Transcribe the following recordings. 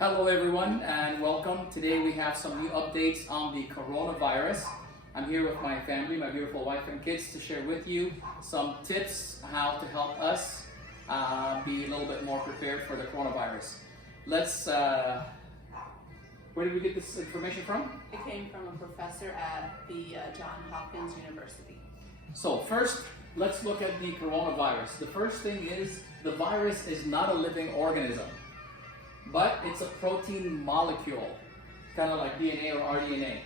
Hello everyone and welcome. Today we have some new updates on the coronavirus. I'm here with my family, my beautiful wife and kids, to share with you some tips how to help us be a little bit more prepared for the coronavirus. Where did we get this information from? It came from a professor at the Johns Hopkins University. So first, let's look at the coronavirus. The first thing is the virus is not a living organism, but it's a protein molecule, kind of like DNA or RNA,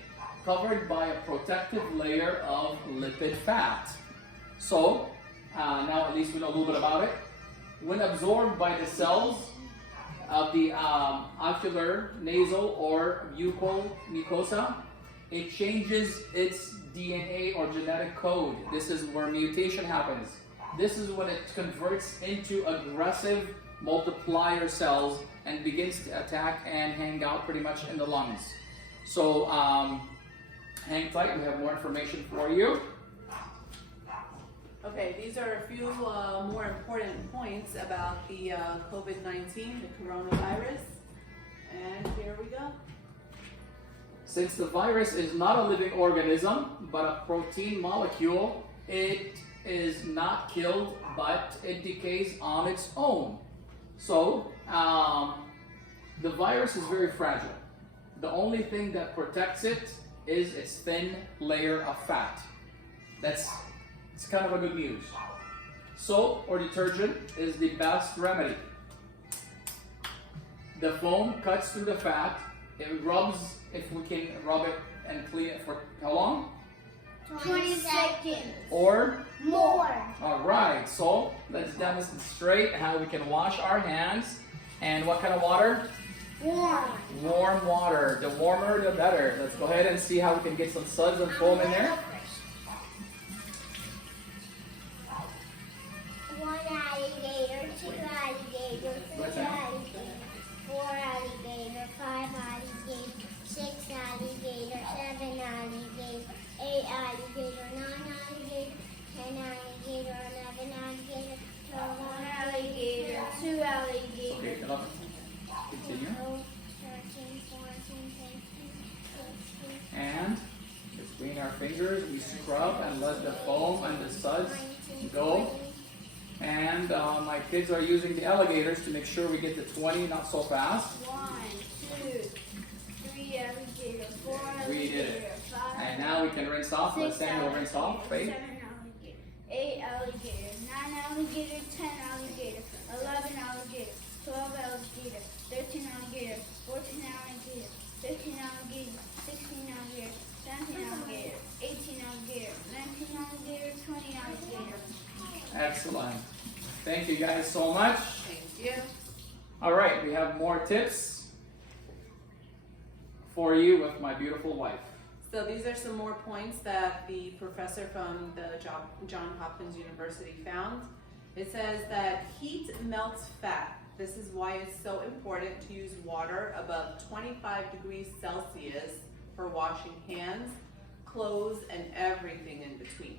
covered by a protective layer of lipid fat. So now at least we know a little bit about it. When absorbed by the cells of the ocular, nasal, or buccal mucosa, it changes its DNA or genetic code. This is where mutation happens. This is when it converts into aggressive multiplier cells and begins to attack and hang out pretty much in the lungs. So hang tight, we have more information for you. Okay, these are a few more important points about the COVID-19, the coronavirus, and here we go. Since the virus is not a living organism, but a protein molecule, it is not killed, but it decays on its own. So, the virus is very fragile. The only thing that protects it is its thin layer of fat. It's kind of a good news. Soap or detergent is the best remedy. The foam cuts through the fat. It rubs, if we can rub it and clean it for how long? 20 seconds. Or? More. All right, so let's demonstrate how we can wash our hands. And what kind of water? Warm. Warm water. The warmer, the better. Let's go ahead and see how we can get some suds and foam in there. 1 alligator, 2 alligators, 3 alligators, 4 alligator, 5 alligator, 6 alligator, 7 alligator, 8 alligator, 9 alligator, 10 alligator, 11 alligator, 12 alligator, 2 alligator. Okay, continue. 13, 14, 15, 16. And between our fingers, we scrub and let the foam and the suds go. And my kids are using the alligators to make sure we get to 20, not so fast. 1, 2, 3 alligator, 4 alligator, We did it. 5 And now we can rinse off. Let's Samuel rinse off. Wait. 7 alligator, 8 alligator, 9 alligator, 10 alligator, 11 alligator, 12 alligator, 13 alligator, 14 alligator, 15 alligator, 16 alligator, 17 alligator, 18 alligator, 19 alligator, 20 alligator. Excellent. Thank you guys so much. Thank you. All right, we have more tips for you with my beautiful wife. So these are some more points that the professor from the Johns Hopkins University found. It says that heat melts fat. This is why it's so important to use water above 25 degrees Celsius for washing hands, clothes, and everything in between.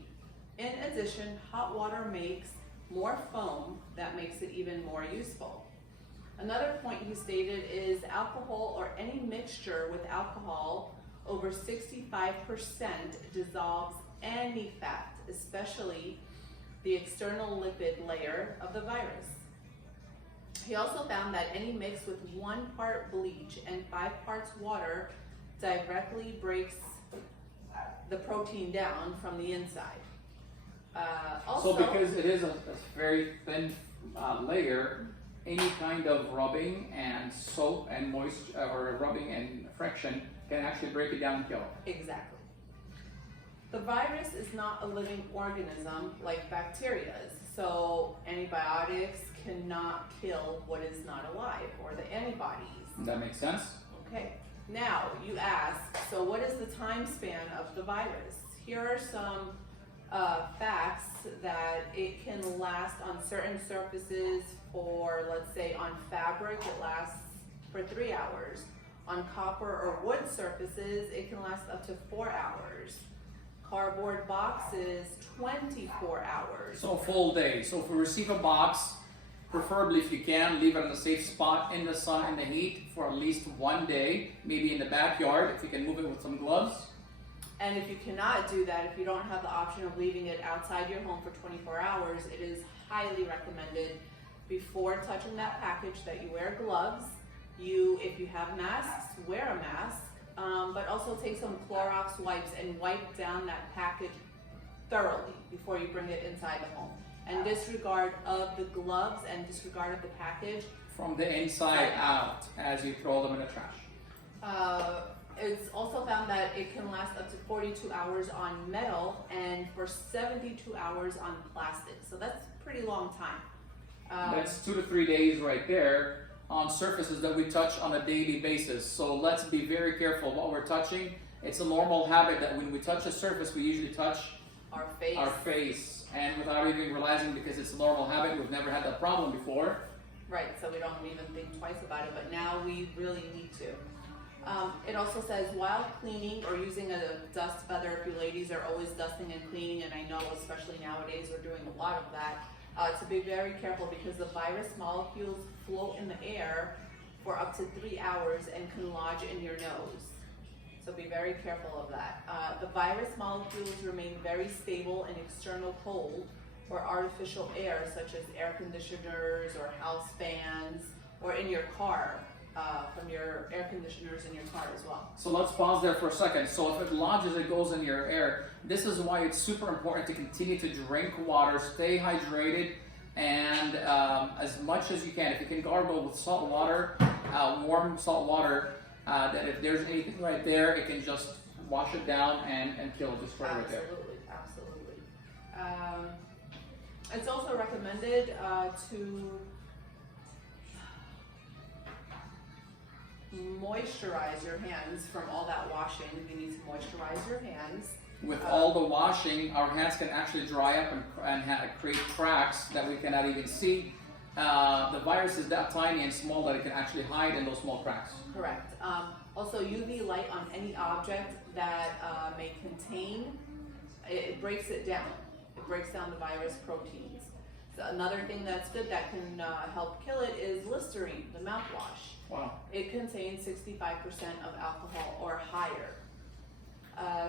In addition, hot water makes more foam that makes it even more useful. Another point he stated is alcohol or any mixture with alcohol over 65% dissolves any fat, especially the external lipid layer of the virus. He also found that any mix with 1 part bleach and 5 parts water directly breaks the protein down from the inside. So because it is a very thin layer, any kind of rubbing and soap and moisture or rubbing and friction can actually break it down and kill it. Exactly. The virus is not a living organism like bacteria is, so antibiotics cannot kill what is not alive, or the antibodies. That makes sense? Okay, now you ask, so what is the time span of the virus? Here are some facts that it can last on certain surfaces for, let's say on fabric, it lasts for 3 hours. On copper or wood surfaces, it can last up to 4 hours. Cardboard boxes, 24 hours. So full day. So if we receive a box Preferably, if you can, leave it in a safe spot in the sun, in the heat, for at least 1 day, maybe in the backyard, if you can move it with some gloves. And if you cannot do that, if you don't have the option of leaving it outside your home for 24 hours, it is highly recommended before touching that package that you wear gloves. If you have masks, wear a mask, but also take some Clorox wipes and wipe down that package thoroughly before you bring it inside the home. And disregard of the gloves and disregard of the package. From the inside out, as you throw them in the trash. It's also found that it can last up to 42 hours on metal and for 72 hours on plastic. So that's a pretty long time. That's 2 to 3 days right there on surfaces that we touch on a daily basis. So let's be very careful what we're touching. It's a normal habit that when we touch a surface, we usually touch our face. And without even realizing, because it's a normal habit, we've never had that problem before. Right, so we don't even think twice about it, but now we really need to. It also says while cleaning or using a dust feather, if you ladies are always dusting and cleaning, and I know especially nowadays we're doing a lot of that, to be very careful because the virus molecules float in the air for up to 3 hours and can lodge in your nose. So be very careful of that. The virus molecules remain very stable in external cold or artificial air, such as air conditioners or house fans, or in your car, from your air conditioners in your car as well. So let's pause there for a second. So if it lodges, it goes in your air. This is why it's super important to continue to drink water, stay hydrated, and as much as you can. If you can gargle with salt water, warm salt water, that if there's anything right there, it can just wash it down and kill it, destroy it right there. Absolutely. It's also recommended to moisturize your hands from all that washing. You need to moisturize your hands. With all the washing, our hands can actually dry up and create cracks that we cannot even see. The virus is that tiny and small that it can actually hide in those small cracks. Correct. Also, UV light on any object that may contain, it breaks it down. It breaks down the virus proteins. So another thing that's good that can help kill it is Listerine, the mouthwash. Wow. It contains 65% of alcohol or higher.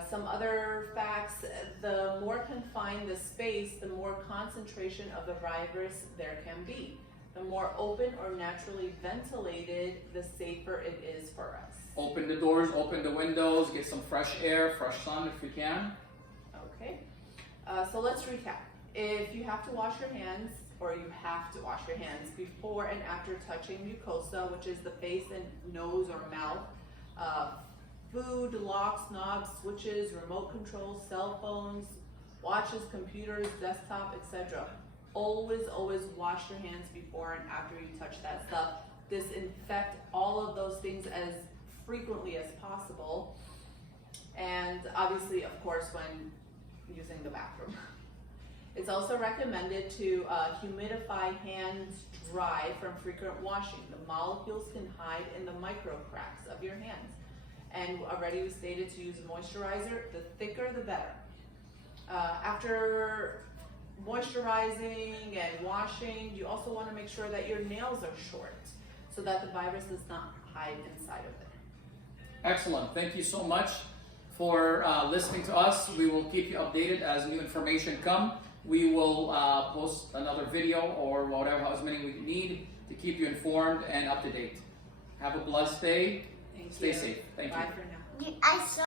Some other facts, the more confined the space, the more concentration of the virus there can be. The more open or naturally ventilated, the safer it is for us. Open the doors, open the windows, get some fresh air, fresh sun if you can. Okay, so let's recap. If you have to wash your hands, or you have to wash your hands before and after touching mucosa, which is the face and nose or mouth, food, locks, knobs, switches, remote controls, cell phones, watches, computers, desktop, etc. Always wash your hands before and after you touch that stuff. Disinfect all of those things as frequently as possible. And obviously, of course, when using the bathroom. It's also recommended to humidify hands dry from frequent washing. The molecules can hide in the micro cracks of your hands. And already we stated to use a moisturizer, the thicker the better. After moisturizing and washing, you also want to make sure that your nails are short so that the virus does not hide inside of it. Excellent. Thank you so much for listening to us. We will keep you updated as new information come. We will post another video or whatever, as many we need to keep you informed and up to date. Have a blessed day. Thank Stay you. safe. Thank you. Bye for now. I saw